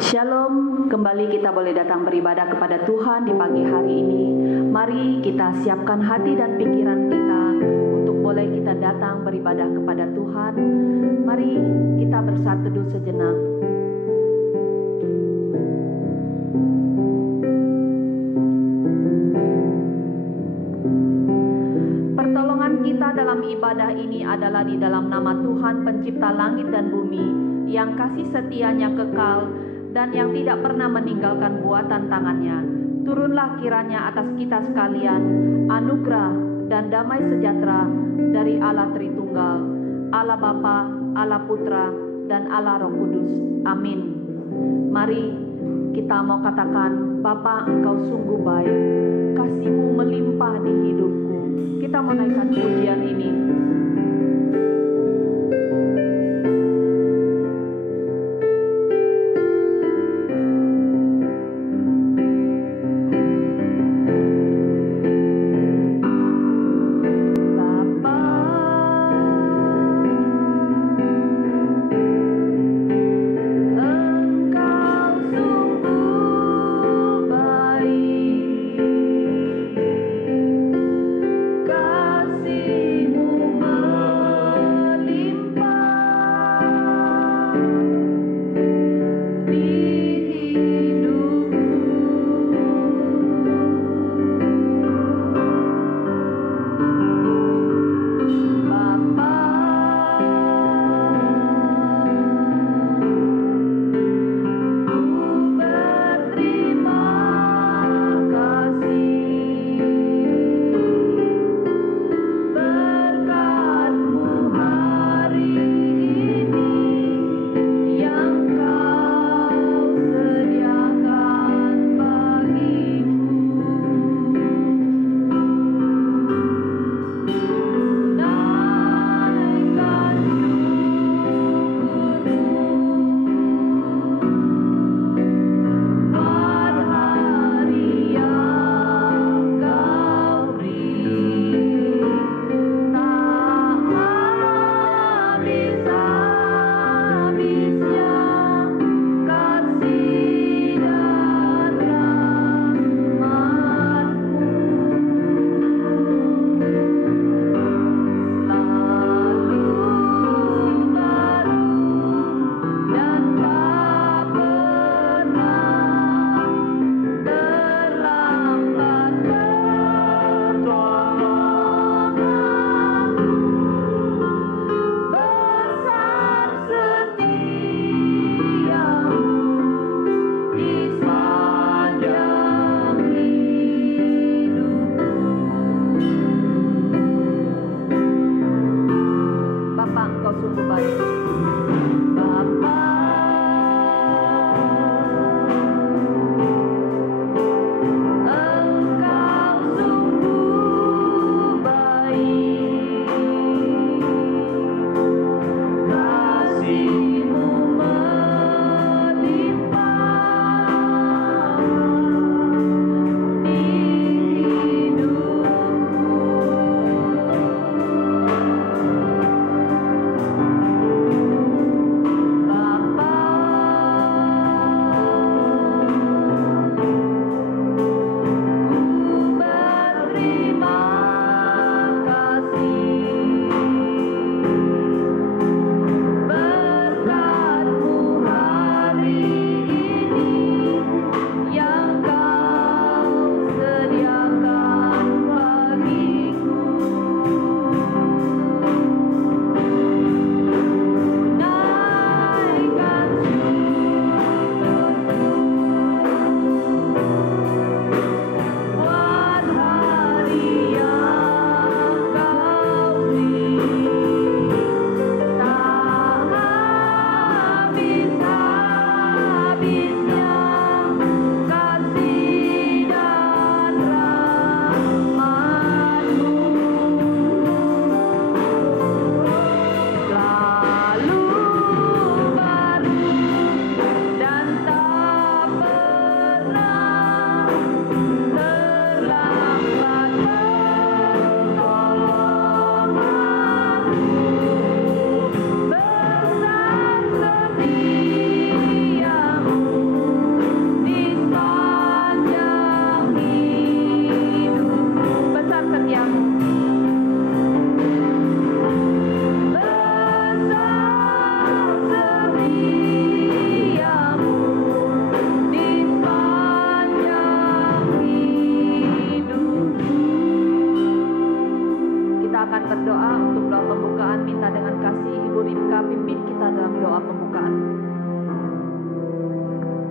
Shalom, kembali kita boleh datang beribadah kepada Tuhan di pagi hari ini. Mari kita siapkan hati dan pikiran kita untuk boleh kita datang beribadah kepada Tuhan. Mari kita bersatu teduh sejenak. Pertolongan kita dalam ibadah ini adalah di dalam nama Tuhan pencipta langit dan bumi, yang kasih setianya kekal dan yang tidak pernah meninggalkan buatan tangannya. Turunlah kiranya atas kita sekalian anugerah dan damai sejahtera dari Allah Tritunggal, Allah Bapa, Allah Putra, dan Allah Roh Kudus. Amin. Mari kita mau katakan, Bapa, Engkau sungguh baik, kasih-Mu melimpah di hidupku. Kita mau naikkan pujian ini. Kasih-Mu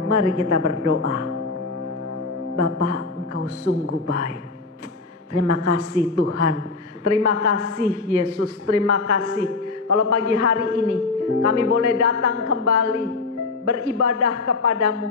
Mari kita berdoa. Bapa, Engkau sungguh baik. Terima kasih Tuhan. Terima kasih Yesus. Terima kasih. Kalau pagi hari ini kami boleh datang kembali beribadah kepadamu.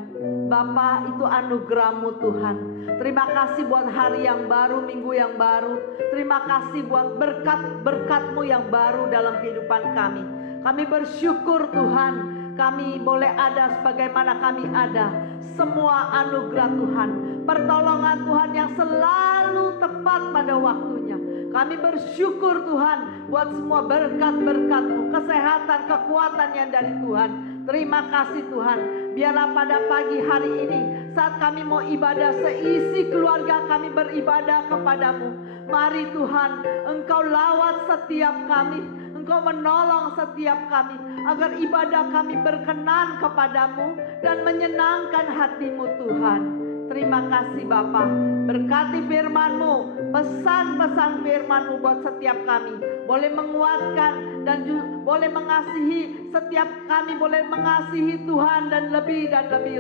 Bapa, itu anugerah-Mu Tuhan. Terima kasih buat hari yang baru, minggu yang baru. Terima kasih buat berkat-berkat-Mu yang baru dalam kehidupan kami. Kami bersyukur Tuhan. Kami boleh ada sebagaimana kami ada. Semua anugerah Tuhan, pertolongan Tuhan yang selalu tepat pada waktunya. Kami bersyukur Tuhan buat semua berkat-berkat-Mu, kesehatan, kekuatan yang dari Tuhan. Terima kasih Tuhan. Biarlah pada pagi hari ini saat kami mau ibadah, seisi keluarga kami beribadah kepadamu. Mari Tuhan, Engkau lawat setiap kami. Engkau menolong setiap kami agar ibadah kami berkenan kepadamu dan menyenangkan hati-Mu Tuhan. Terima kasih Bapa. Berkati firman-Mu, pesan-pesan firman-Mu buat setiap kami. Boleh menguatkan dan boleh mengasihi setiap kami, boleh mengasihi Tuhan dan lebih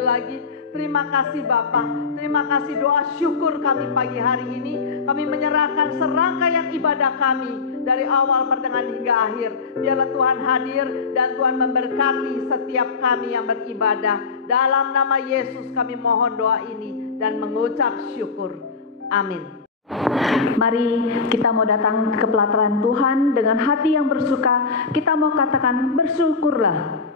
lagi. Terima kasih Bapa. Terima kasih, doa syukur kami pagi hari ini. Kami menyerahkan serangkaian ibadah kami dari awal, pertengahan hingga akhir. Biarlah Tuhan hadir dan Tuhan memberkati setiap kami yang beribadah. Dalam nama Yesus kami mohon doa ini dan mengucap syukur. Amin. Mari kita mau datang ke pelataran Tuhan dengan hati yang bersuka. Kita mau katakan bersyukurlah.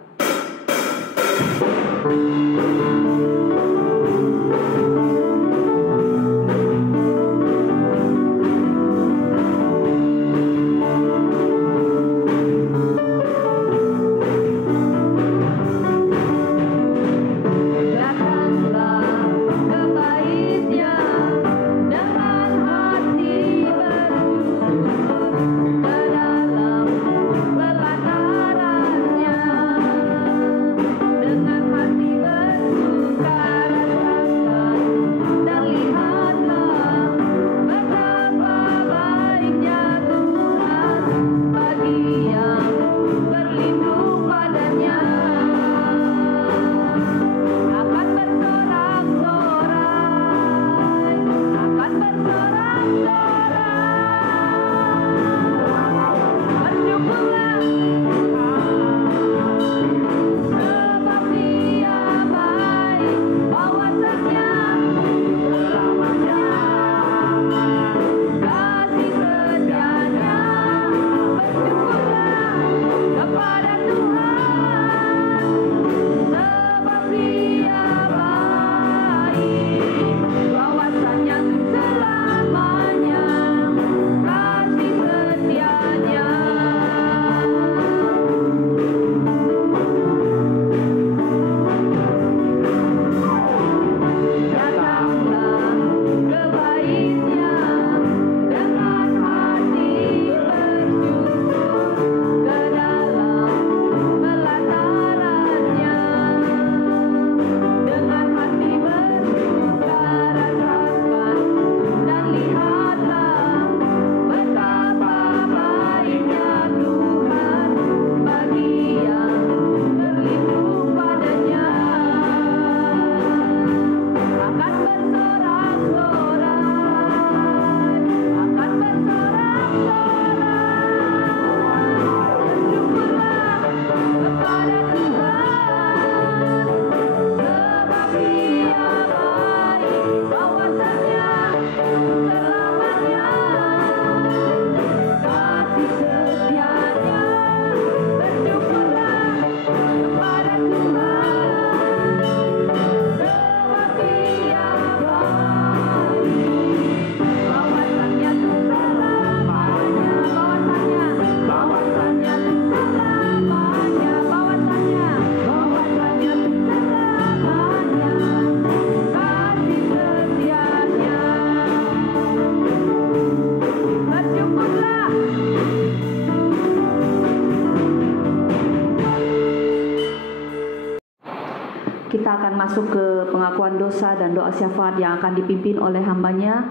Kita akan masuk ke pengakuan dosa dan doa syafaat yang akan dipimpin oleh hambanya.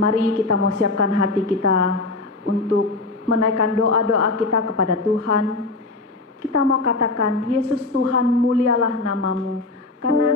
Mari kita mau siapkan hati kita untuk menaikkan doa-doa kita kepada Tuhan. Kita mau katakan, Yesus Tuhan, mulialah namamu, karena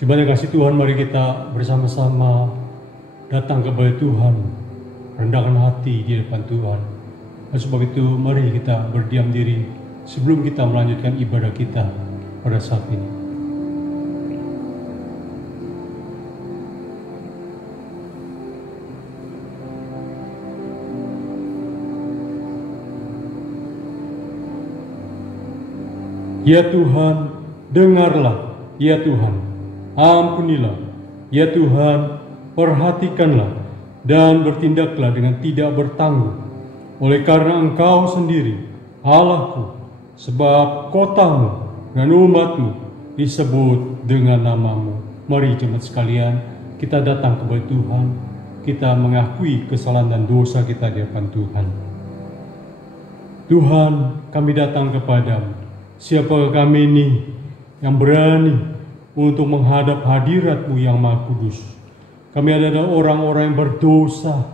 Jemaat yang kasih Tuhan, mari kita bersama-sama datang kepada Tuhan, rendahkan hati di depan Tuhan. Dan sebab itu mari kita berdiam diri sebelum kita melanjutkan ibadah kita pada saat ini. Ya Tuhan, dengarlah. Ya Tuhan, ampunilah. Ya Tuhan, perhatikanlah dan bertindaklah dengan tidak bertanggung. Oleh karena Engkau sendiri, Allahku, sebab kotamu dan umatmu disebut dengan namamu. Mari jemaat sekalian, kita datang kepada Tuhan. Kita mengakui kesalahan dan dosa kita di hadapan Tuhan. Tuhan, kami datang kepadamu. Siapakah kami ini yang berani untuk menghadap hadirat-Mu yang Maha Kudus? Kami adalah orang-orang yang berdosa,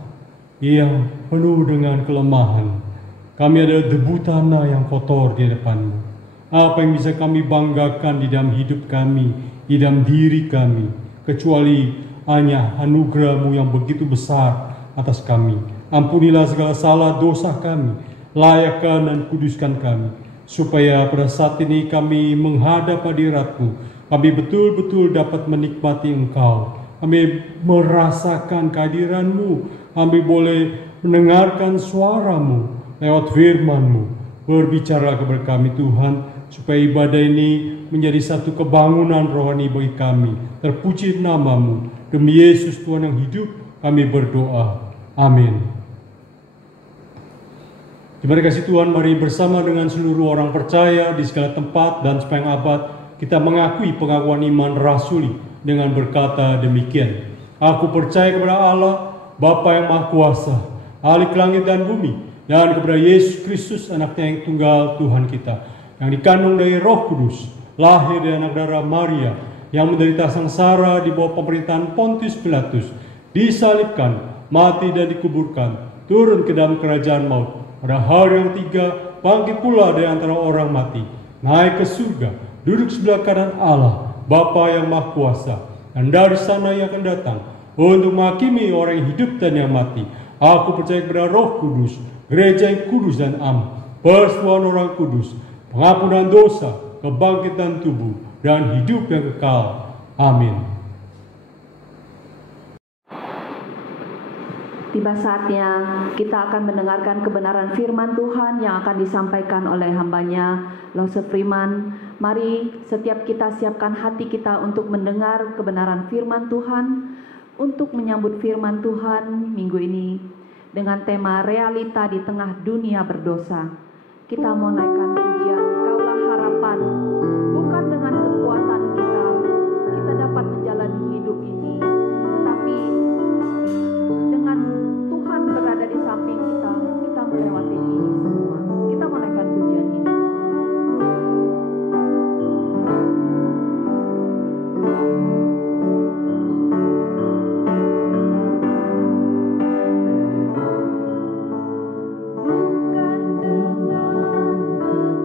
yang penuh dengan kelemahan. Kami adalah debu tanah yang kotor di hadapan-Mu. Apa yang bisa kami banggakan di dalam hidup kami, di dalam diri kami, kecuali hanya anugerah-Mu yang begitu besar atas kami. Ampunilah segala salah dosa kami, layakkan dan kuduskan kami, supaya pada saat ini kami menghadap hadirat-Mu, kami betul-betul dapat menikmati Engkau. Kami merasakan kehadiran-Mu, kami boleh mendengarkan suara-Mu lewat firman-Mu. Berbicara kepada kami Tuhan, supaya ibadah ini menjadi satu kebangunan rohani bagi kami. Terpuji nama-Mu, demi Yesus Tuhan yang hidup, kami berdoa. Amin. Terima kasih Tuhan, mari bersama dengan seluruh orang percaya di segala tempat dan sepanjang abad kita mengakui pengakuan iman rasuli dengan berkata demikian. Aku percaya kepada Allah, Bapa yang Maha Kuasa, Ahli langit dan bumi, dan kepada Yesus Kristus, Anaknya yang tunggal Tuhan kita, yang dikandung dari Roh Kudus, lahir dari anak darah Maria, yang menderita sengsara di bawah pemerintahan Pontius Pilatus, disalibkan, mati dan dikuburkan, turun ke dalam kerajaan maut. Pada hari yang ketiga, bangkit pula dari antara orang mati, naik ke surga, duduk sebelah kanan Allah, Bapa yang Maha Kuasa, dan dari sana Ia akan datang untuk menghakimi orang yang hidup dan yang mati. Aku percaya kepada Roh Kudus, gereja yang kudus dan am, persekutuan orang kudus, pengampunan dosa, kebangkitan tubuh, dan hidup yang kekal. Amin. Tiba saatnya kita akan mendengarkan kebenaran firman Tuhan yang akan disampaikan oleh hambanya, Lause Freeman. Mari setiap kita siapkan hati kita untuk mendengar kebenaran firman Tuhan, untuk menyambut firman Tuhan minggu ini dengan tema realita di tengah dunia berdosa. Kita mau naikkan pujian Kaulah Harapan. Bukan dengan kekuatan kita dapat menjalani hidup ini, tetapi dengan Tuhan berada di samping kita melewati ini semua. Kita mau naikkan pujian ini. Bukan dengan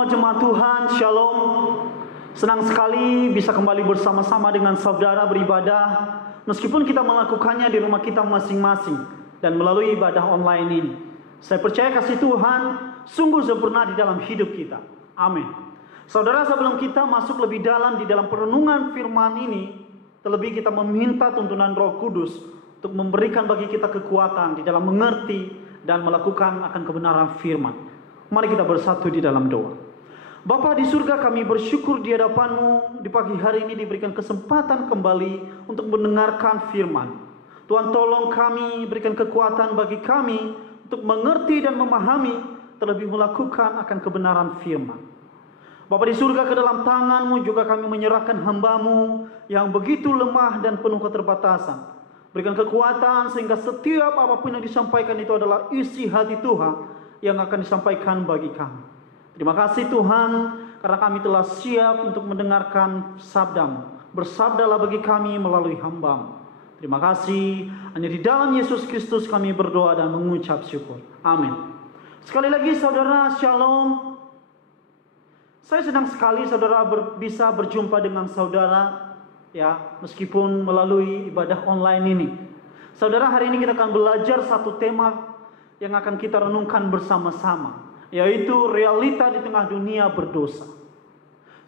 semua jemaat Tuhan, Shalom. Senang sekali bisa kembali bersama-sama dengan saudara beribadah, meskipun kita melakukannya di rumah kita masing-masing dan melalui ibadah online ini. Saya percaya kasih Tuhan sungguh sempurna di dalam hidup kita. Amin. Saudara, sebelum kita masuk lebih dalam di dalam perenungan firman ini, terlebih kita meminta tuntunan Roh Kudus untuk memberikan bagi kita kekuatan di dalam mengerti dan melakukan akan kebenaran firman. Mari kita bersatu di dalam doa. Bapa di surga, kami bersyukur di hadapan-Mu di pagi hari ini diberikan kesempatan kembali untuk mendengarkan firman. Tuhan, tolong kami, berikan kekuatan bagi kami untuk mengerti dan memahami, terlebih melakukan akan kebenaran firman. Bapa di surga, ke dalam tangan-Mu juga kami menyerahkan hamba-Mu yang begitu lemah dan penuh keterbatasan. Berikan kekuatan sehingga setiap apapun yang disampaikan itu adalah isi hati Tuhan yang akan disampaikan bagi kami. Terima kasih Tuhan, karena kami telah siap untuk mendengarkan sabda-Mu. Bersabdalah bagi kami melalui hamba-Mu. Terima kasih, hanya di dalam Yesus Kristus kami berdoa dan mengucap syukur. Amin. Sekali lagi saudara, Shalom. Saya senang sekali saudara bisa berjumpa dengan saudara, ya, meskipun melalui ibadah online ini. Saudara, hari ini kita akan belajar satu tema yang akan kita renungkan bersama-sama, yaitu realita di tengah dunia berdosa.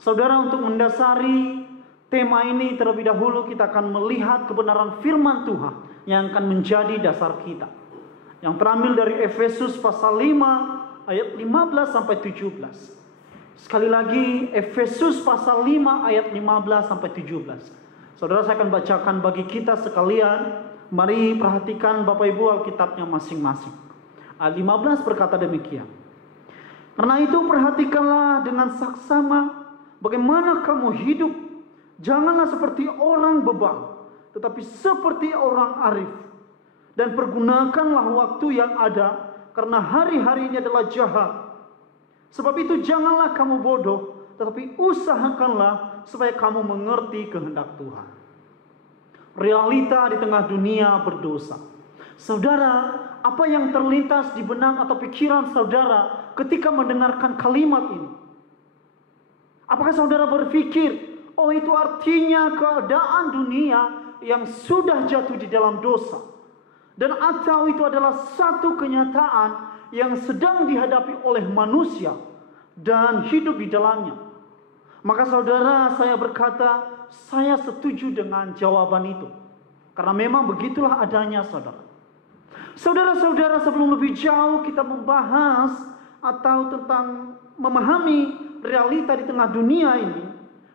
Saudara, untuk mendasari tema ini terlebih dahulu kita akan melihat kebenaran firman Tuhan yang akan menjadi dasar kita, yang terambil dari Efesus pasal 5 ayat 15 sampai 17. Sekali lagi, Efesus pasal 5 ayat 15 sampai 17. Saudara, saya akan bacakan bagi kita sekalian. Mari perhatikan Bapak Ibu Alkitabnya masing-masing. Ayat 15 berkata demikian. Karena itu perhatikanlah dengan saksama bagaimana kamu hidup. Janganlah seperti orang bebal, tetapi seperti orang arif. Dan pergunakanlah waktu yang ada, karena hari-hari ini adalah jahat. Sebab itu janganlah kamu bodoh, tetapi usahakanlah supaya kamu mengerti kehendak Tuhan. Realita di tengah dunia berdosa. Saudara, apa yang terlintas di benak atau pikiran saudara ketika mendengarkan kalimat ini? Apakah saudara berpikir, oh itu artinya keadaan dunia yang sudah jatuh di dalam dosa? Dan atau itu adalah satu kenyataan yang sedang dihadapi oleh manusia dan hidup di dalamnya? Maka saudara, saya berkata, saya setuju dengan jawaban itu. Karena memang begitulah adanya saudara. Saudara-saudara, sebelum lebih jauh kita membahas atau tentang memahami realita di tengah dunia ini,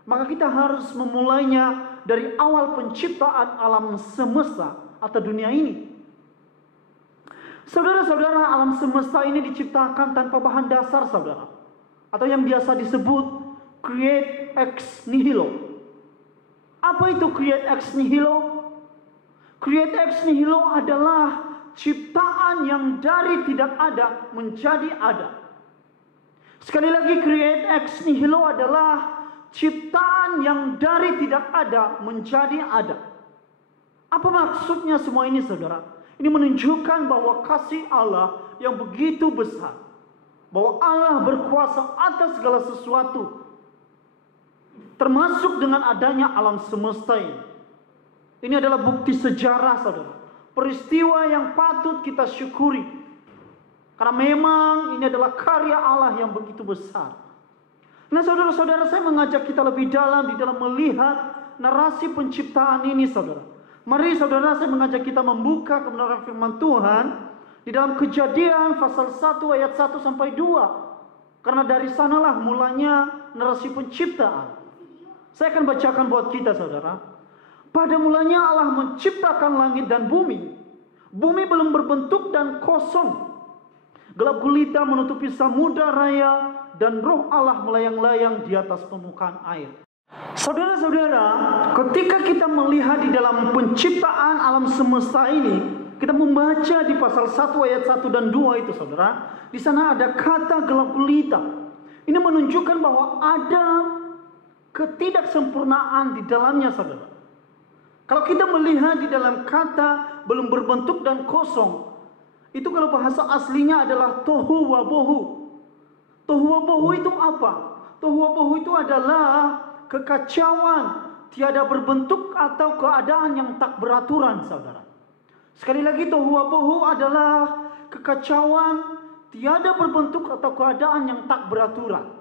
maka kita harus memulainya dari awal penciptaan alam semesta atau dunia ini. Saudara-saudara, alam semesta ini diciptakan tanpa bahan dasar saudara, atau yang biasa disebut create ex nihilo. Apa itu create ex nihilo? Create ex nihilo adalah ciptaan yang dari tidak ada menjadi ada. Sekali lagi, create ex nihilo adalah ciptaan yang dari tidak ada menjadi ada. Apa maksudnya semua ini saudara? Ini menunjukkan bahwa kasih Allah yang begitu besar, bahwa Allah berkuasa atas segala sesuatu, termasuk dengan adanya alam semesta ini. Ini adalah bukti sejarah saudara, peristiwa yang patut kita syukuri, karena memang ini adalah karya Allah yang begitu besar. Nah saudara-saudara, saya mengajak kita lebih dalam di dalam melihat narasi penciptaan ini saudara. Mari saudara, saya mengajak kita membuka kebenaran firman Tuhan di dalam Kejadian pasal 1 ayat 1 sampai 2. Karena dari sanalah mulanya narasi penciptaan. Saya akan bacakan buat kita saudara. Pada mulanya Allah menciptakan langit dan bumi. Bumi belum berbentuk dan kosong. Gelap gulita menutupi samudra raya dan roh Allah melayang-layang di atas permukaan air. Saudara-saudara, ketika kita melihat di dalam penciptaan alam semesta ini, kita membaca di pasal 1 ayat 1 dan 2 itu saudara, di sana ada kata gelap gulita. Ini menunjukkan bahwa ada ketidaksempurnaan di dalamnya saudara. Kalau kita melihat di dalam kata belum berbentuk dan kosong, itu kalau bahasa aslinya adalah tohu wabohu. Tohuwabohu itu apa? Tohuwabohu itu adalah kekacauan, tiada berbentuk atau keadaan yang tak beraturan, saudara. Sekali lagi, tohuwabohu adalah kekacauan, tiada berbentuk atau keadaan yang tak beraturan.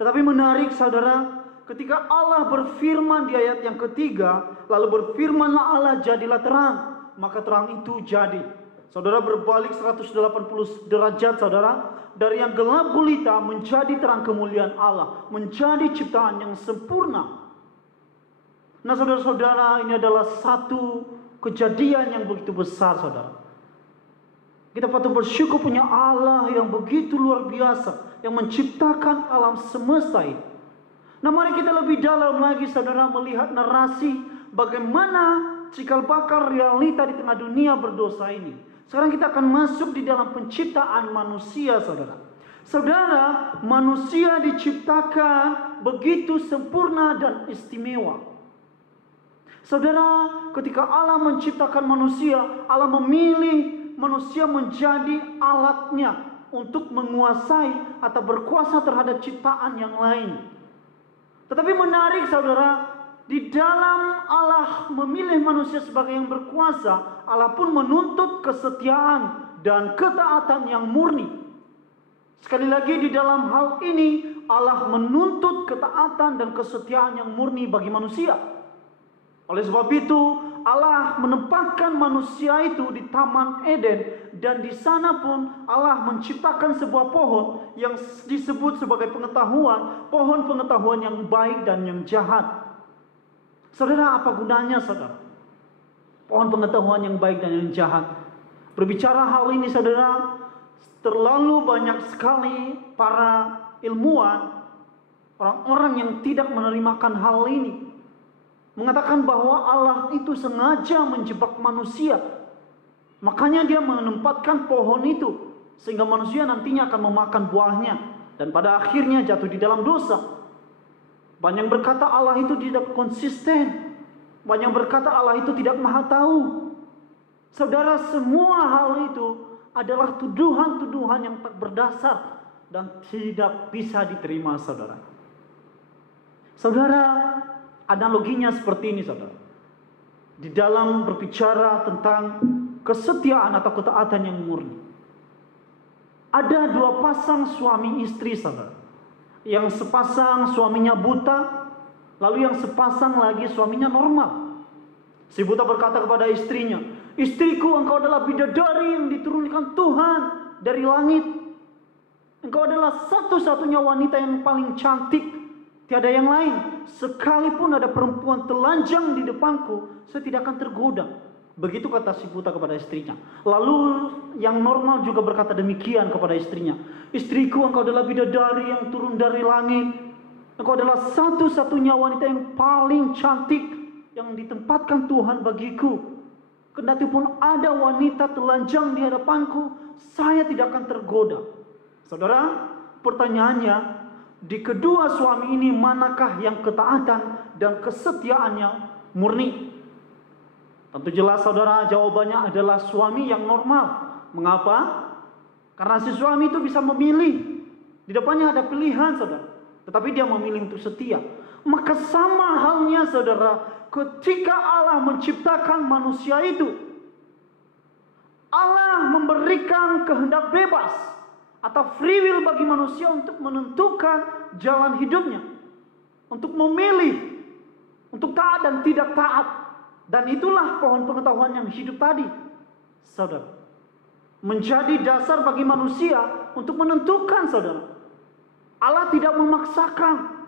Tetapi menarik, saudara, ketika Allah berfirman di ayat yang ketiga, lalu berfirmanlah Allah, jadilah terang, maka terang itu jadi. Saudara, berbalik 180 derajat, saudara, dari yang gelap gulita menjadi terang kemuliaan Allah, menjadi ciptaan yang sempurna. Nah, saudara-saudara, ini adalah satu kejadian yang begitu besar, saudara. Kita patut bersyukur punya Allah yang begitu luar biasa, yang menciptakan alam semesta ini. Nah, mari kita lebih dalam lagi, saudara, melihat narasi bagaimana cikal bakal realita di tengah dunia berdosa ini. Sekarang kita akan masuk di dalam penciptaan manusia, saudara. Saudara, manusia diciptakan begitu sempurna dan istimewa. Saudara, ketika Allah menciptakan manusia, Allah memilih manusia menjadi alatnya untuk menguasai atau berkuasa terhadap ciptaan yang lain. Tetapi menarik, saudara, di dalam Allah memilih manusia sebagai yang berkuasa, Allah pun menuntut kesetiaan dan ketaatan yang murni. Sekali lagi, di dalam hal ini Allah menuntut ketaatan dan kesetiaan yang murni bagi manusia. Oleh sebab itu, Allah menempatkan manusia itu di Taman Eden, dan di sana pun Allah menciptakan sebuah pohon yang disebut sebagai pengetahuan, pohon pengetahuan yang baik dan yang jahat. Saudara, apa gunanya, saudara? Pohon pengetahuan yang baik dan yang jahat. Berbicara hal ini, saudara, terlalu banyak sekali para ilmuwan, orang-orang yang tidak menerimakan hal ini, mengatakan bahwa Allah itu sengaja menjebak manusia. Makanya dia menempatkan pohon itu, sehingga manusia nantinya akan memakan buahnya, dan pada akhirnya jatuh di dalam dosa. Banyak berkata Allah itu tidak konsisten. Banyak berkata Allah itu tidak maha tahu. Saudara, semua hal itu adalah tuduhan-tuduhan yang tak berdasar dan tidak bisa diterima, saudara. Saudara, analoginya seperti ini, saudara. Di dalam berbicara tentang kesetiaan atau ketaatan yang murni, ada dua pasang suami istri, saudara. Yang sepasang suaminya buta, lalu yang sepasang lagi suaminya normal. Si buta berkata kepada istrinya, "Istriku, engkau adalah bidadari yang diturunkan Tuhan dari langit. Engkau adalah satu-satunya wanita yang paling cantik, tiada yang lain. Sekalipun ada perempuan telanjang di depanku, saya tidak akan tergoda." Begitu kata si buta kepada istrinya. Lalu yang normal juga berkata demikian kepada istrinya. "Istriku, engkau adalah bidadari yang turun dari langit. Engkau adalah satu-satunya wanita yang paling cantik yang ditempatkan Tuhan bagiku. Kendati pun ada wanita telanjang di hadapanku, saya tidak akan tergoda." Saudara, pertanyaannya, di kedua suami ini manakah yang ketaatan dan kesetiaannya murni? Tentu jelas, saudara, jawabannya adalah suami yang normal. Mengapa? Karena si suami itu bisa memilih. Di depannya ada pilihan, saudara. Tetapi dia memilih untuk setia. Maka sama halnya, saudara, ketika Allah menciptakan manusia itu, Allah memberikan kehendak bebas atau free will bagi manusia untuk menentukan jalan hidupnya, untuk memilih, untuk taat dan tidak taat. Dan itulah pohon pengetahuan yang hidup tadi, saudara, menjadi dasar bagi manusia untuk menentukan, saudara. Allah tidak memaksakan.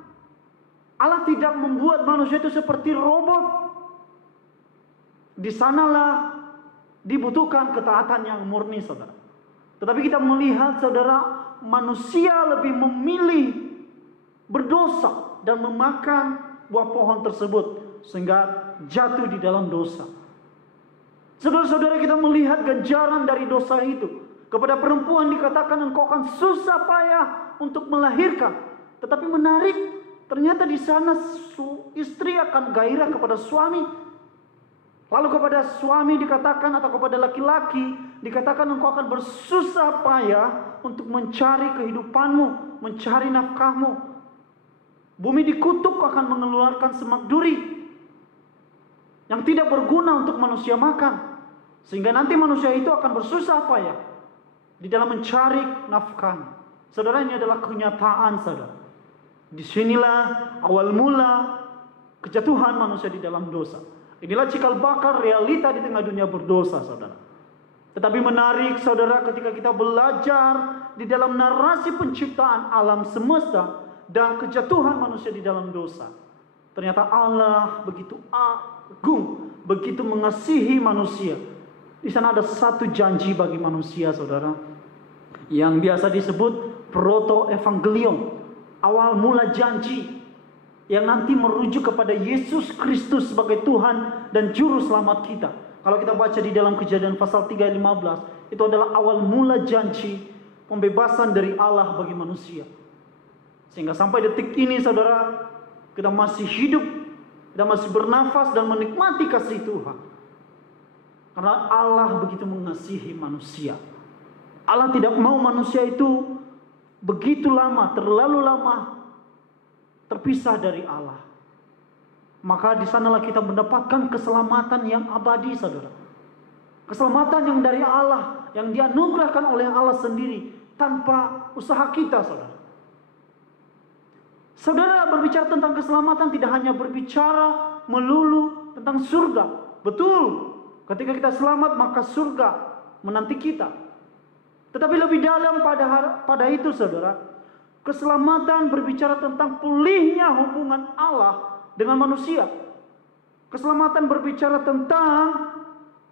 Allah tidak membuat manusia itu seperti robot. Di sanalah dibutuhkan ketaatan yang murni, saudara. Tetapi kita melihat, saudara, manusia lebih memilih berdosa dan memakan buah pohon tersebut, sehingga jatuh di dalam dosa. Saudara-saudara, kita melihat ganjaran dari dosa itu. Kepada perempuan dikatakan engkau akan susah payah untuk melahirkan. Tetapi menarik, ternyata di sana istri akan gairah kepada suami. Lalu kepada suami dikatakan, atau kepada laki-laki dikatakan engkau akan bersusah payah untuk mencari kehidupanmu, mencari nafkahmu. Bumi dikutuk akan mengeluarkan semak duri yang tidak berguna untuk manusia makan. Sehingga nanti manusia itu akan bersusah payah di dalam mencari nafkah. Saudara, ini adalah kenyataan, saudara. Disinilah awal mula kejatuhan manusia di dalam dosa. Inilah cikal bakal realita di tengah dunia berdosa, saudara. Tetapi menarik, saudara, ketika kita belajar di dalam narasi penciptaan alam semesta dan kejatuhan manusia di dalam dosa, ternyata Allah begitu agung, begitu mengasihi manusia. Di sana ada satu janji bagi manusia, saudara, yang biasa disebut proto-evangelion, awal mula janji, yang nanti merujuk kepada Yesus Kristus sebagai Tuhan dan Juru Selamat kita. Kalau kita baca di dalam Kejadian pasal 3 ayat 15, itu adalah awal mula janji pembebasan dari Allah bagi manusia. Sehingga sampai detik ini, saudara, kita masih hidup, kita masih bernafas dan menikmati kasih Tuhan. Karena Allah begitu mengasihi manusia. Allah tidak mau manusia itu begitu lama, terlalu lama terpisah dari Allah. Maka di sanalah kita mendapatkan keselamatan yang abadi, saudara. Keselamatan yang dari Allah, yang dianugerahkan oleh Allah sendiri tanpa usaha kita, saudara. Saudara, berbicara tentang keselamatan tidak hanya berbicara melulu tentang surga. Betul, ketika kita selamat maka surga menanti kita. Tetapi lebih dalam pada itu, saudara, keselamatan berbicara tentang pulihnya hubungan Allah dengan manusia. Keselamatan berbicara tentang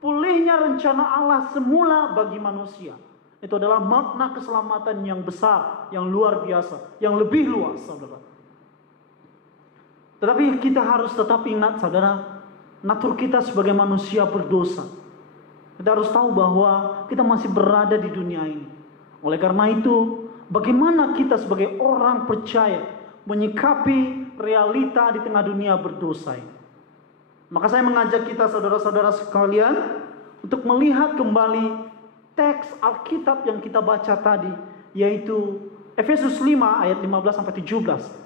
pulihnya rencana Allah semula bagi manusia. Itu adalah makna keselamatan yang besar, yang luar biasa, yang lebih luas, saudara. Tetapi kita harus tetap ingat, saudara, natur kita sebagai manusia berdosa. Kita harus tahu bahwa kita masih berada di dunia ini. Oleh karena itu, bagaimana kita sebagai orang percaya menyikapi realita di tengah dunia berdosa ini? Maka saya mengajak kita, saudara-saudara sekalian, untuk melihat kembali teks Alkitab yang kita baca tadi, yaitu Efesus 5 ayat 15 sampai 17.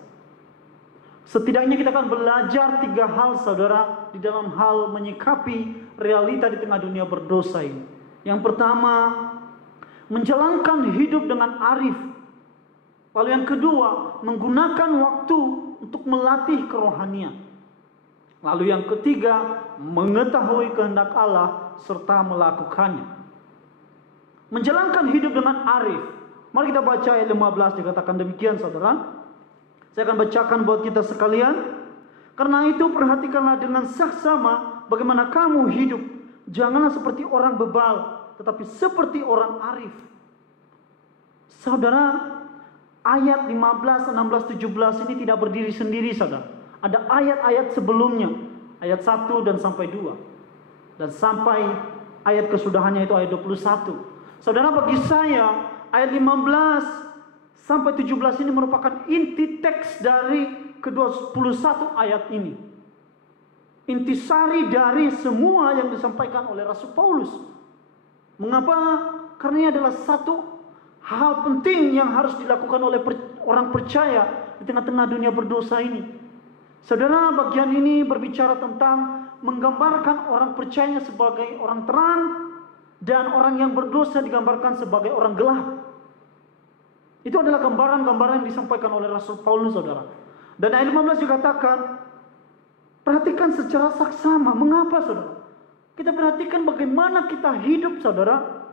Setidaknya kita akan belajar 3 hal, saudara, di dalam hal menyikapi realita di tengah dunia berdosa ini. Yang pertama, menjalankan hidup dengan arif. Lalu yang kedua, menggunakan waktu untuk melatih kerohanian. Lalu yang ketiga, mengetahui kehendak Allah serta melakukannya. Menjalankan hidup dengan arif. Mari kita baca ayat 15, dikatakan demikian, saudara. Saya akan bacakan buat kita sekalian. Karena itu perhatikanlah dengan saksama bagaimana kamu hidup. Janganlah seperti orang bebal, tetapi seperti orang arif. Saudara, ayat 15, 16, 17 ini tidak berdiri sendiri, saudara. Ada ayat-ayat sebelumnya, ayat 1 dan sampai 2. Dan sampai ayat kesudahannya itu ayat 21. Saudara, bagi saya ayat 15 sampai 17 ini merupakan inti teks dari ke-21 ayat ini. Intisari dari semua yang disampaikan oleh Rasul Paulus. Mengapa? Karena ini adalah satu hal penting yang harus dilakukan oleh orang percaya di tengah-tengah dunia berdosa ini. Saudara, bagian ini berbicara tentang menggambarkan orang percaya sebagai orang terang dan orang yang berdosa digambarkan sebagai orang gelap. Itu adalah gambaran-gambaran yang disampaikan oleh Rasul Paulus, saudara. Dan ayat 15 dikatakan, perhatikan secara saksama. Mengapa, saudara? Kita perhatikan bagaimana kita hidup, saudara.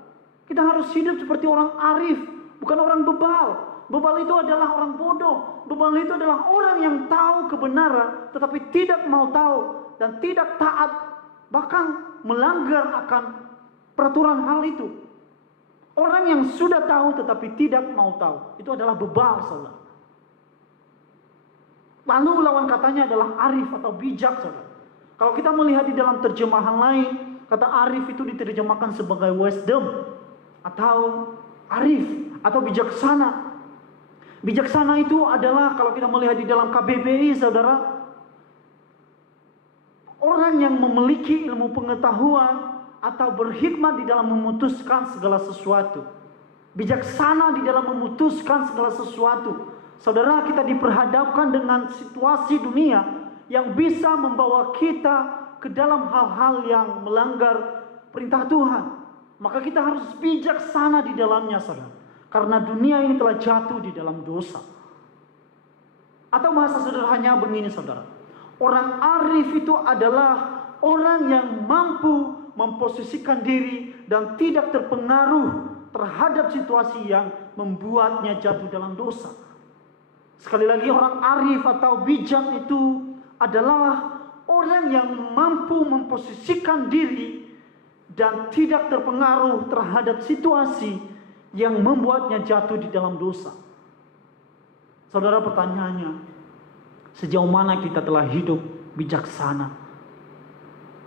Kita harus hidup seperti orang arif, bukan orang bebal. Bebal itu adalah orang bodoh. Bebal itu adalah orang yang tahu kebenaran, tetapi tidak mau tahu dan tidak taat, bahkan melanggar akan peraturan hal itu. Orang yang sudah tahu tetapi tidak mau tahu, itu adalah bebal, saudara. Lalu lawan katanya adalah arif atau bijak, saudara. Kalau kita melihat di dalam terjemahan lain, kata arif itu diterjemahkan sebagai wisdom atau arif atau bijaksana. Bijaksana itu adalah, kalau kita melihat di dalam KBBI, saudara, orang yang memiliki ilmu pengetahuan atau berhikmat di dalam memutuskan segala sesuatu. Bijaksana di dalam memutuskan segala sesuatu. Saudara, kita diperhadapkan dengan situasi dunia yang bisa membawa kita ke dalam hal-hal yang melanggar perintah Tuhan. Maka kita harus bijaksana di dalamnya, saudara. Karena dunia ini telah jatuh di dalam dosa. Atau bahasa sederhananya begini, saudara. Orang arif itu adalah orang yang mampu memposisikan diri dan tidak terpengaruh terhadap situasi yang membuatnya jatuh dalam dosa. Sekali lagi, orang arif atau bijak itu adalah orang yang mampu memposisikan diri dan tidak terpengaruh terhadap situasi yang membuatnya jatuh di dalam dosa. Saudara, pertanyaannya, sejauh mana kita telah hidup bijaksana?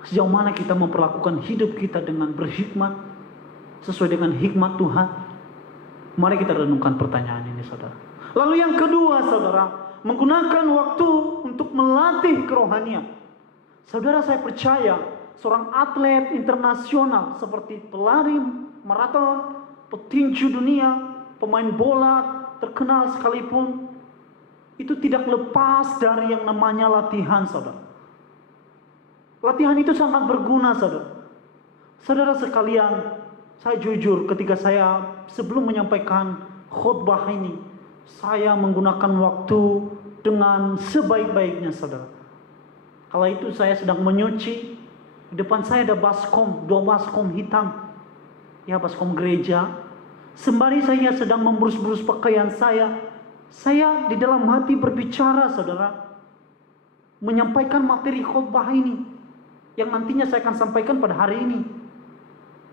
Sejauh mana kita memperlakukan hidup kita dengan berhikmat, sesuai dengan hikmat Tuhan? Mari kita renungkan pertanyaan ini, saudara. Lalu yang kedua, saudara, menggunakan waktu untuk melatih kerohanian. Saudara, saya percaya seorang atlet internasional seperti pelari maraton, petinju dunia, pemain bola terkenal sekalipun, itu tidak lepas dari yang namanya latihan, saudara. Latihan itu sangat berguna, saudara. Saudara sekalian, saya jujur ketika saya sebelum menyampaikan khotbah ini, saya menggunakan waktu dengan sebaik-baiknya, saudara. Kala itu saya sedang menyuci, di depan saya ada baskom, 2 baskom hitam. Ya, baskom gereja. Sembari saya sedang memberus-berus pakaian saya di dalam hati berbicara, saudara, menyampaikan materi khotbah ini yang nantinya saya akan sampaikan pada hari ini.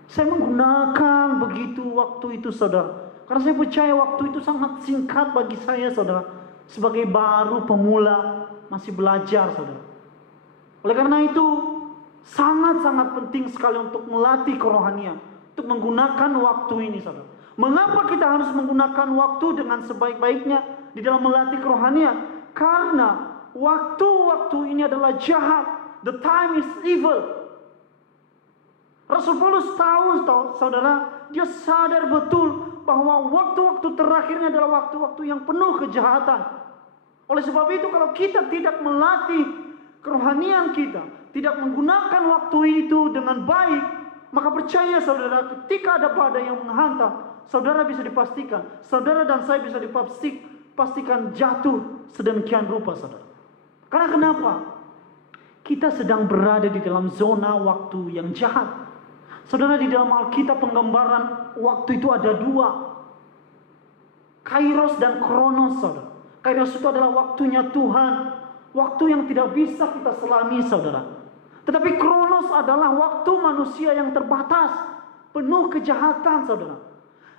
Saya menggunakan begitu waktu itu, saudara, karena saya percaya waktu itu sangat singkat bagi saya, saudara, sebagai baru pemula, masih belajar, saudara. Oleh karena itu sangat-sangat penting sekali untuk melatih kerohanian, untuk menggunakan waktu ini, saudara. Mengapa kita harus menggunakan waktu dengan sebaik-baiknya di dalam melatih kerohanian? Karena waktu-waktu ini adalah jahat. The time is evil. Rasul Paulus tahu, saudara, dia sadar betul bahwa waktu-waktu terakhirnya adalah waktu-waktu yang penuh kejahatan. Oleh sebab itu, kalau kita tidak melatih kerohanian kita, tidak menggunakan waktu itu dengan baik, maka percaya, saudara, ketika ada badai yang menghantam, saudara bisa dipastikan, saudara dan saya bisa dipastikan jatuh sedemikian rupa, saudara. Karena kenapa? Kita sedang berada di dalam zona waktu yang jahat. Saudara, di dalam Alkitab penggambaran waktu itu ada 2. Kairos dan Kronos, saudara. Kairos itu adalah waktunya Tuhan, waktu yang tidak bisa kita selami, saudara. Tetapi Kronos adalah waktu manusia yang terbatas, penuh kejahatan, saudara.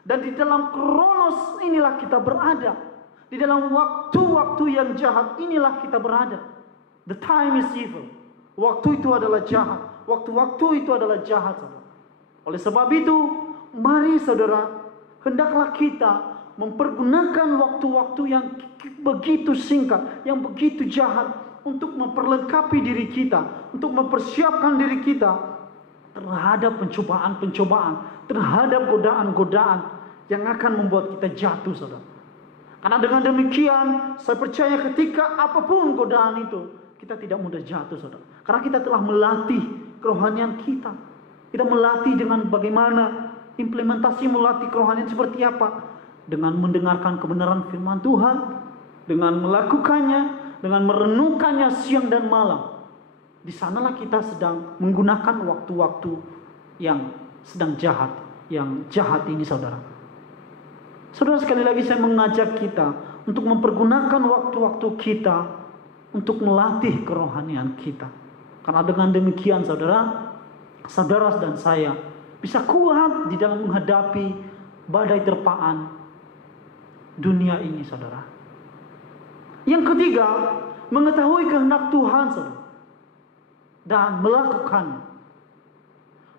Dan di dalam Kronos inilah kita berada. Di dalam waktu-waktu yang jahat inilah kita berada. The time is evil. Waktu itu adalah jahat. Waktu-waktu itu adalah jahat, saudara. Oleh sebab itu, mari, saudara, hendaklah kita mempergunakan waktu-waktu yang begitu singkat, yang begitu jahat, untuk memperlengkapi diri kita, untuk mempersiapkan diri kita terhadap pencobaan-pencobaan, terhadap godaan-godaan yang akan membuat kita jatuh, saudara. Karena dengan demikian, saya percaya ketika apapun godaan itu, kita tidak mudah jatuh, saudara. Karena kita telah melatih kerohanian kita. Kita melatih dengan bagaimana implementasi melatih kerohanian seperti apa? Dengan mendengarkan kebenaran firman Tuhan, dengan melakukannya, dengan merenungkannya siang dan malam. Di sanalah kita sedang menggunakan waktu-waktu yang sedang jahat, yang jahat ini, saudara. Saudara, sekali lagi saya mengajak kita untuk mempergunakan waktu-waktu kita untuk melatih kerohanian kita. Karena dengan demikian, saudara dan saya bisa kuat di dalam menghadapi badai terpaan dunia ini, saudara. Yang ketiga, mengetahui kehendak Tuhan, saudara, dan melakukannya.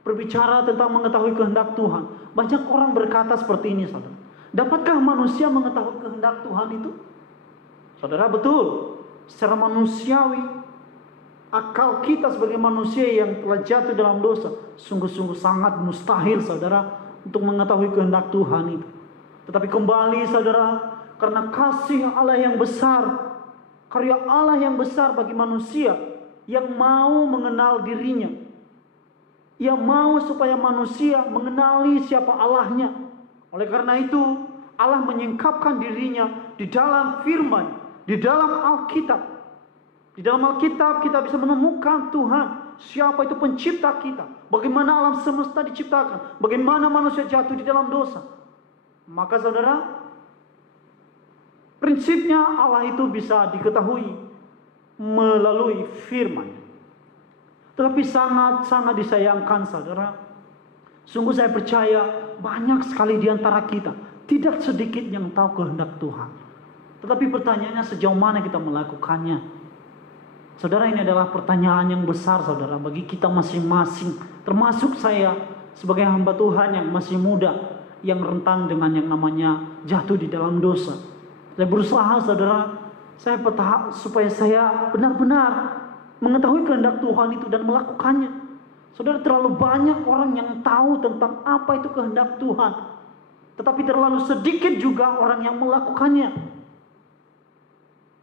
Berbicara tentang mengetahui kehendak Tuhan, banyak orang berkata seperti ini, saudara. Dapatkah manusia mengetahui kehendak Tuhan itu? Saudara, betul. Secara manusiawi, akal kita sebagai manusia yang telah jatuh dalam dosa sungguh-sungguh sangat mustahil, saudara, untuk mengetahui kehendak Tuhan itu. Tetapi kembali, saudara, karena kasih Allah yang besar, karya Allah yang besar bagi manusia yang mau mengenal dirinya, yang mau supaya manusia mengenali siapa Allahnya. Oleh karena itu, Allah menyingkapkan dirinya di dalam firman, di dalam Alkitab. Di dalam Alkitab kita bisa menemukan Tuhan, siapa itu pencipta kita, bagaimana alam semesta diciptakan, bagaimana manusia jatuh di dalam dosa. Maka saudara, prinsipnya Allah itu bisa diketahui melalui firman. Tetapi sangat-sangat disayangkan, saudara, sungguh saya percaya banyak sekali di antara kita, tidak sedikit yang tahu kehendak Tuhan. Tetapi pertanyaannya, sejauh mana kita melakukannya? Saudara, ini adalah pertanyaan yang besar, saudara, bagi kita masing-masing, termasuk saya sebagai hamba Tuhan yang masih muda, yang rentan dengan yang namanya jatuh di dalam dosa. Saya berusaha, saudara, supaya saya benar-benar mengetahui kehendak Tuhan itu dan melakukannya. Saudara, terlalu banyak orang yang tahu tentang apa itu kehendak Tuhan, tetapi terlalu sedikit juga orang yang melakukannya.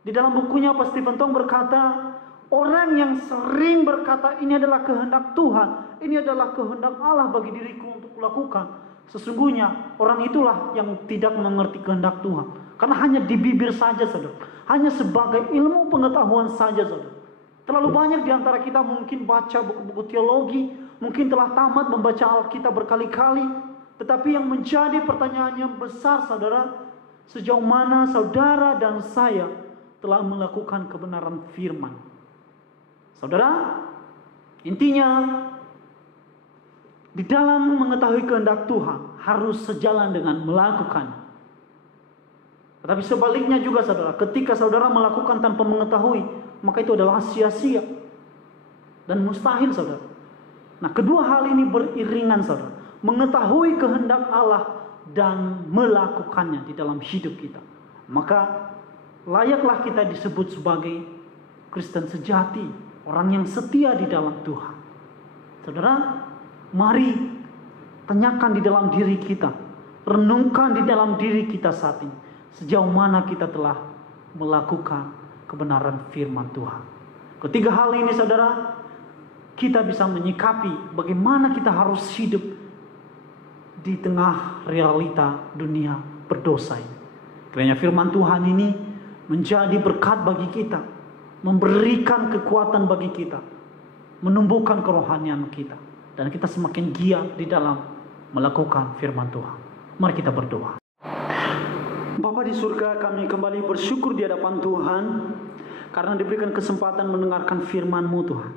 Di dalam bukunya Pak Stephen Tong berkata, orang yang sering berkata ini adalah kehendak Tuhan, ini adalah kehendak Allah bagi diriku untuk kulakukan, sesungguhnya orang itulah yang tidak mengerti kehendak Tuhan. Karena hanya di bibir saja, saudara, hanya sebagai ilmu pengetahuan saja, saudara. Terlalu banyak di antara kita mungkin baca buku-buku teologi, mungkin telah tamat membaca Alkitab berkali-kali, tetapi yang menjadi pertanyaan yang besar, saudara, sejauh mana saudara dan saya telah melakukan kebenaran firman. Saudara, intinya di dalam mengetahui kehendak Tuhan harus sejalan dengan melakukan. Tetapi sebaliknya juga, saudara, ketika saudara melakukan tanpa mengetahui, maka itu adalah sia-sia dan mustahil, saudara. Nah, kedua hal ini beriringan, saudara, mengetahui kehendak Allah dan melakukannya di dalam hidup kita. Maka layaklah kita disebut sebagai Kristen sejati, orang yang setia di dalam Tuhan. Saudara, mari tanyakan di dalam diri kita, renungkan di dalam diri kita saat ini, sejauh mana kita telah melakukan kebenaran firman Tuhan. Ketiga hal ini, saudara, kita bisa menyikapi bagaimana kita harus hidup di tengah realita dunia berdosa ini. Kiranya firman Tuhan ini menjadi berkat bagi kita, memberikan kekuatan bagi kita, menumbuhkan kerohanian kita, dan kita semakin giat di dalam melakukan firman Tuhan. Mari kita berdoa. Bapa di surga, kami kembali bersyukur di hadapan Tuhan karena diberikan kesempatan mendengarkan firman-Mu, Tuhan.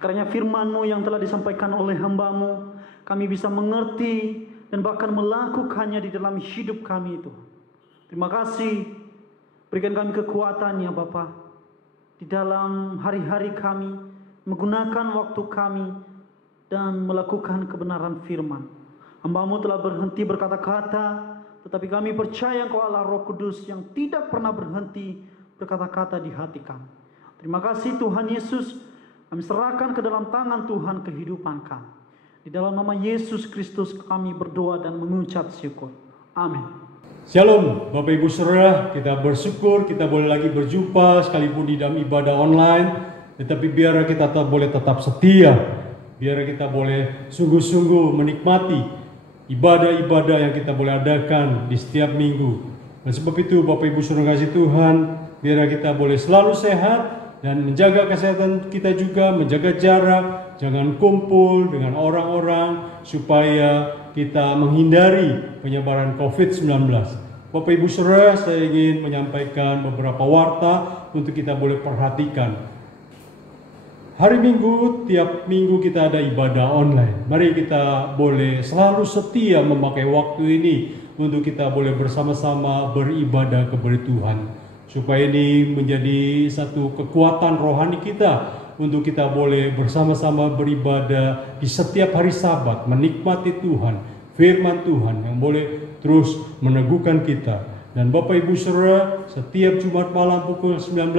Karena firman-Mu yang telah disampaikan oleh hamba-Mu, kami bisa mengerti dan bahkan melakukannya di dalam hidup kami, Tuhan. Terima kasih, berikan kami kekuatan ya Bapa, di dalam hari-hari kami, menggunakan waktu kami dan melakukan kebenaran firman. Hamba-Mu telah berhenti berkata-kata, tetapi kami percaya Engkau Allah Roh Kudus yang tidak pernah berhenti berkata-kata di hati kami. Terima kasih Tuhan Yesus, kami serahkan ke dalam tangan Tuhan kehidupan kami. Di dalam nama Yesus Kristus kami berdoa dan mengucap syukur. Amin. Shalom Bapak Ibu Saudara, kita bersyukur kita boleh lagi berjumpa sekalipun di dalam ibadah online. Tetapi biar kita boleh tetap setia, biar kita boleh sungguh-sungguh menikmati ibadah-ibadah yang kita boleh adakan di setiap minggu. Dan sebab itu Bapak Ibu Saudara kasih Tuhan, biar kita boleh selalu sehat dan menjaga kesehatan kita juga, menjaga jarak, jangan kumpul dengan orang-orang supaya kita menghindari penyebaran COVID-19. Bapak Ibu Saudara, saya ingin menyampaikan beberapa warta untuk kita boleh perhatikan. Hari Minggu, tiap minggu kita ada ibadah online. Mari kita boleh selalu setia memakai waktu ini untuk kita boleh bersama-sama beribadah kepada Tuhan. Supaya ini menjadi satu kekuatan rohani kita untuk kita boleh bersama-sama beribadah di setiap hari Sabat, menikmati Tuhan, firman Tuhan yang boleh terus meneguhkan kita. Dan Bapak Ibu Saudara, setiap Jumat malam pukul 19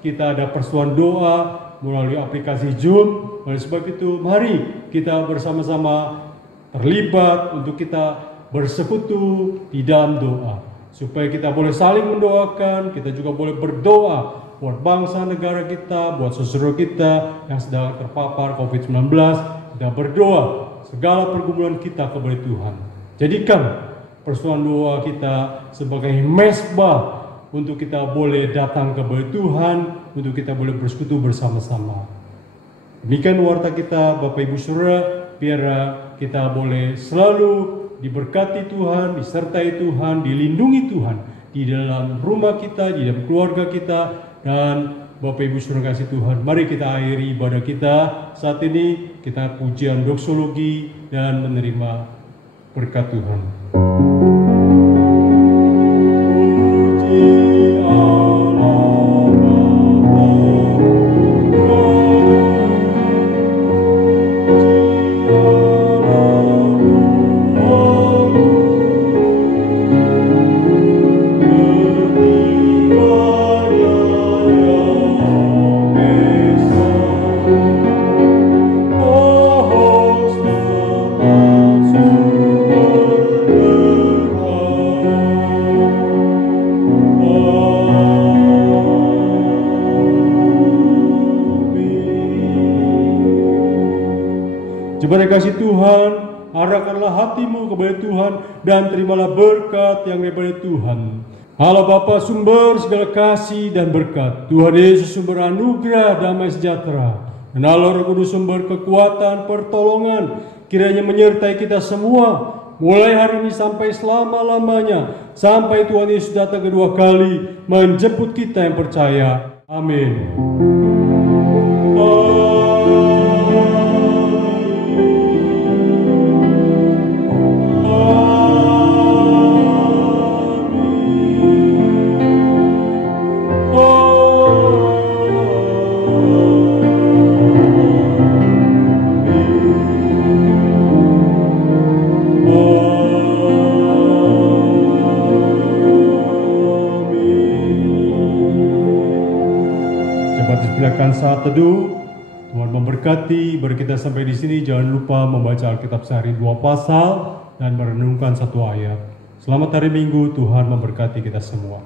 kita ada persekutuan doa melalui aplikasi Zoom. Oleh sebab itu, mari kita bersama-sama terlibat untuk kita bersekutu di dalam doa. Supaya kita boleh saling mendoakan, kita juga boleh berdoa buat bangsa negara kita, buat saudara kita yang sedang terpapar COVID-19. Kita berdoa segala pergumulan kita kepada Tuhan. Jadikan persoalan doa kita sebagai mesbah untuk kita boleh datang kepada Tuhan, untuk kita boleh bersekutu bersama-sama. Demikian warta kita Bapak Ibu Saudara, biar kita boleh selalu diberkati Tuhan, disertai Tuhan, dilindungi Tuhan di dalam rumah kita, di dalam keluarga kita, dan Bapak Ibu Saudara kasih Tuhan. Mari kita akhiri ibadah kita saat ini, kita pujian doksologi dan menerima berkat Tuhan. Jemaat kasih Tuhan, arahkanlah hatimu kepada Tuhan dan terimalah berkat yang daripada Tuhan. Allah Bapa sumber segala kasih dan berkat, Tuhan Yesus sumber anugerah damai sejahtera, dan Allah Roh Kudus sumber kekuatan pertolongan, kiranya menyertai kita semua mulai hari ini sampai selama-lamanya, sampai Tuhan Yesus datang kedua kali menjemput kita yang percaya. Amin. Saat teduh, Tuhan memberkati. Bagi kita sampai di sini, jangan lupa membaca Alkitab sehari 2 pasal dan merenungkan 1 ayat. Selamat hari Minggu, Tuhan memberkati kita semua.